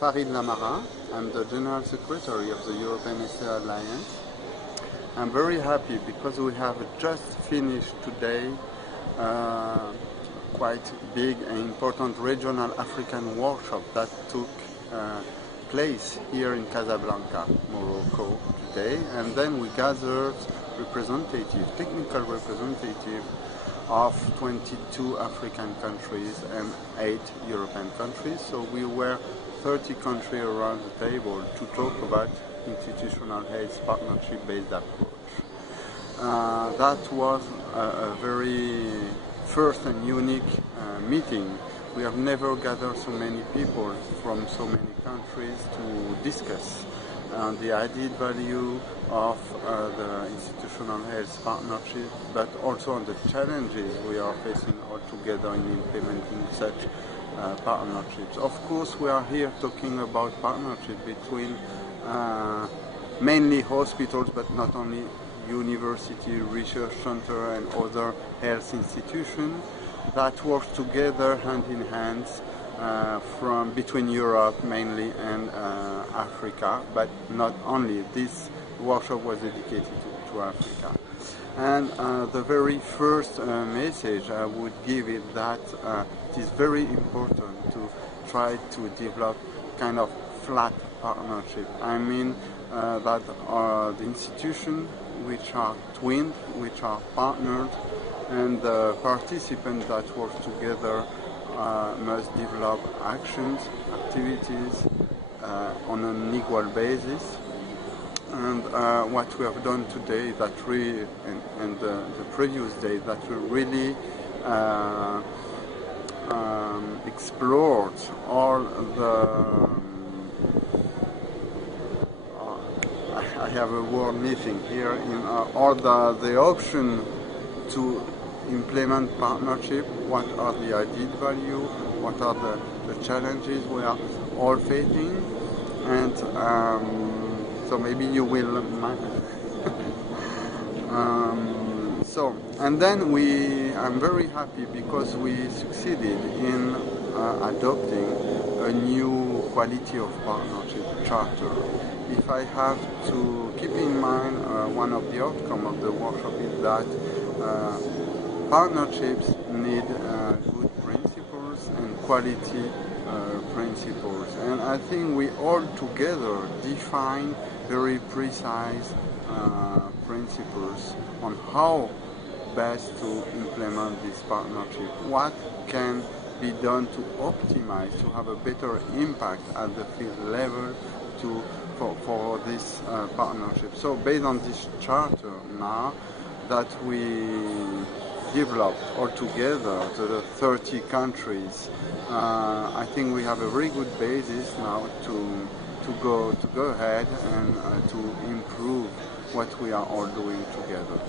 Farid Lamara. I'm the General Secretary of the European ESTHER Alliance. I'm very happy because we have just finished today quite big and important regional African workshop that took place here in Casablanca, Morocco today, and then we gathered technical representative of 22 African countries and 8 European countries. So we were 30 countries around the table to talk about institutional health partnership-based approach. That was a very first and unique meeting. We have never gathered so many people from so many countries to discuss the added value of the institutional health partnership, but also on the challenges we are facing all together in implementing such partnerships. Of course, we are here talking about partnership between mainly hospitals, but not only, university, research center and other health institutions that work together hand in hand between Europe mainly and Africa, but not only. This workshop was dedicated to Africa. And the very first message I would give is that it is very important to try to develop kind of flat partnership. I mean that the institutions which are twinned, which are partnered, and the participants that work together must develop actions, activities on an equal basis. And what we have done today, that really, and the previous day, that we really explored all the I have a word missing here in all the option to implement partnership. What are the added value? What are the challenges we are all facing? And so maybe you will. And then I'm very happy because we succeeded in adopting a new quality of partnership charter. If I have to keep in mind one of the outcomes of the workshop is that partnerships need good principles and quality principles. And I think we all together define very precise principles on how best to implement this partnership. What can be done to optimize, to have a better impact at the field level for this partnership. So based on this charter now that we developed all together to the 30 countries, I think we have a very good basis now to go ahead and to improve what we are all doing together.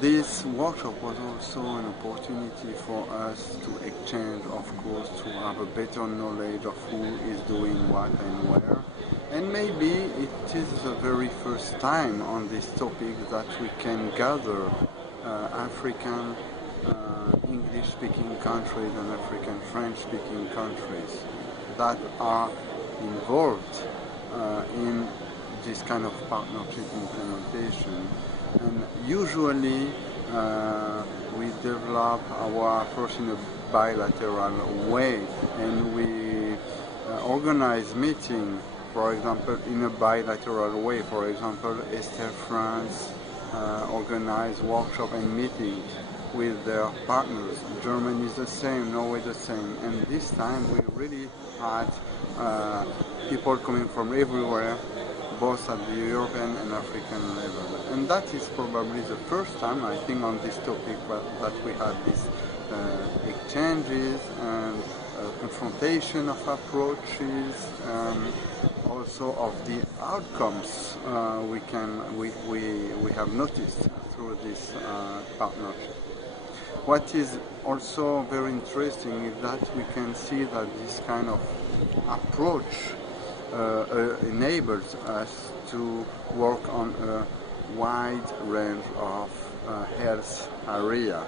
This workshop was also an opportunity for us to exchange, of course, to have a better knowledge of who is doing what and where. And maybe it is the very first time on this topic that we can gather African English-speaking countries and African French-speaking countries that are involved in this kind of partnership implementation. And usually we develop our approach in a bilateral way, and we organize meetings, for example, in a bilateral way. For example, ESTHER France organize workshop and meetings with their partners. Germany is the same, Norway the same. And this time we really had people coming from everywhere, both at the European and African level. And that is probably the first time, I think, on this topic that we had these exchanges and confrontation of approaches, also of the outcomes we have noticed through this partnership. What is also very interesting is that we can see that this kind of approach enables us to work on a wide range of health area.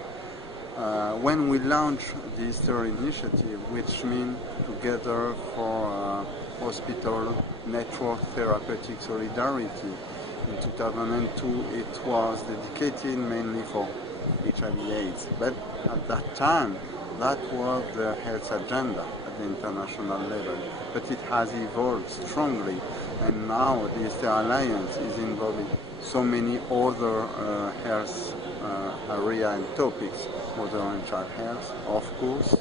when we launched the ESTHER initiative, which means Together for Hospital Network Therapeutic Solidarity, in 2002 it was dedicated mainly for HIV/AIDS. But at that time, that was the health agenda at the international level. But it has evolved strongly, and now the ESTHER Alliance is involved in so many other health area and topics, mother and child health, of course,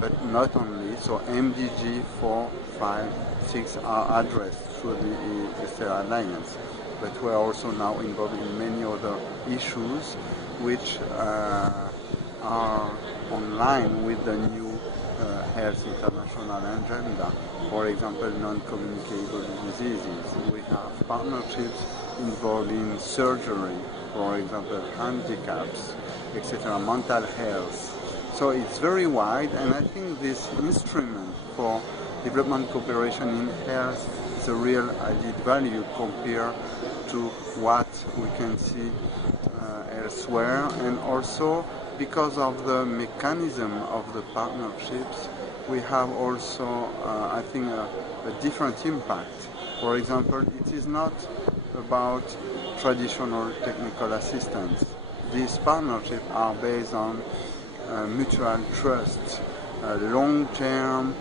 but not only. So MDG 4, 5, 6 are addressed through the ESTHER Alliance, but we are also now involved in many other issues which are online with the new Health International Agenda. For example, non-communicable diseases. We have partnerships involving surgery, for example, handicaps, etc., mental health. So it's very wide, and I think this instrument for development cooperation in health is a real added value compared to what we can see elsewhere, and also because of the mechanism of the partnerships, we have also, I think, a different impact. For example, it is not about traditional technical assistance. These partnerships are based on mutual trust, long-term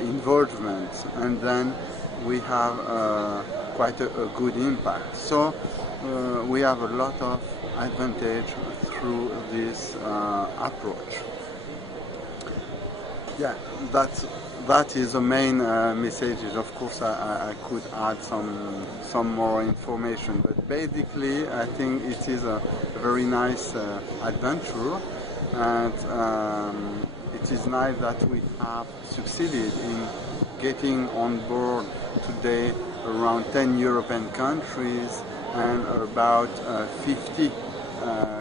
involvement, and then we have quite a good impact. So we have a lot of advantage through this approach. Yeah, that is the main messages. Of course, I could add some more information, but basically, I think it is a very nice adventure, and it is nice that we have succeeded in getting on board today around 10 European countries and about 50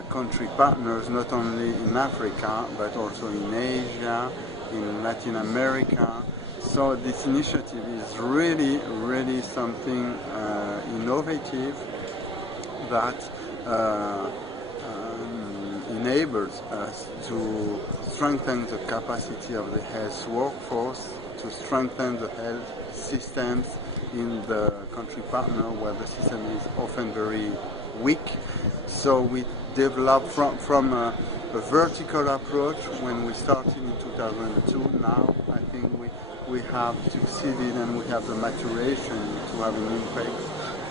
country partners, not only in Africa but also in Asia, in Latin America. So this initiative is really something innovative that enables us to strengthen the capacity of the health workforce, to strengthen the health systems in the country partner where the system is often very weak. So we developed from a vertical approach when we started in 2002. Now I think we have succeeded, and we have the maturation to have an impact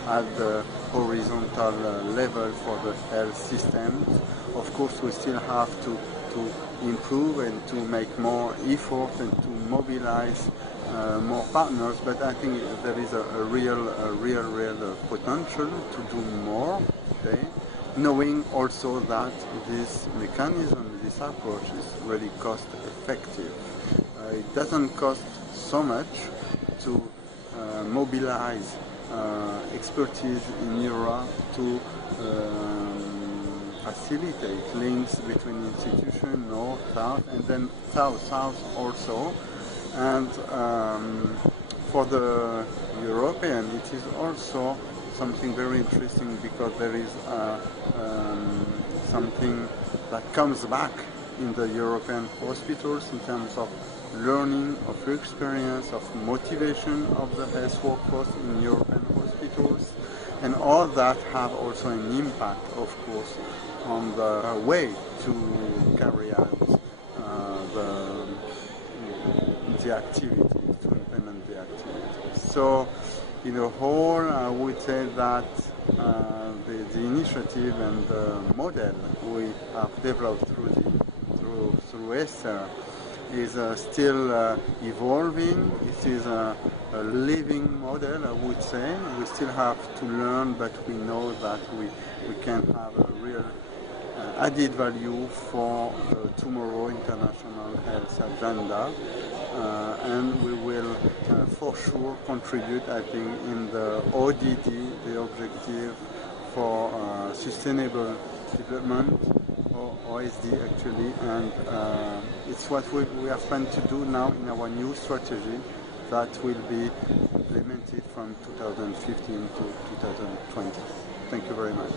at the horizontal level for the health systems. Of course, we still have to improve and to make more effort and to mobilize more partners, but I think there is a real potential to do more today, knowing also that this mechanism, this approach is really cost effective. It doesn't cost so much to mobilize expertise in Europe to facilitate links between institutions, north, south, and then south also. And for the European, it is also something very interesting, because there is something that comes back in the European hospitals in terms of learning, of experience, of motivation of the health workforce in European hospitals, and all that have also an impact, of course, on the way to carry out the activities, to implement the activities. So, in a whole, I would say that the initiative and the model we have developed through ESTHER is still evolving. It is a living model, I would say. We still have to learn, but we know that we can have a real added value for the tomorrow international health agenda, and we will for sure contribute, I think, in the ODD, the objective for sustainable development, or OSD actually, and it's what we are planning to do now in our new strategy that will be implemented from 2015 to 2020. Thank you very much.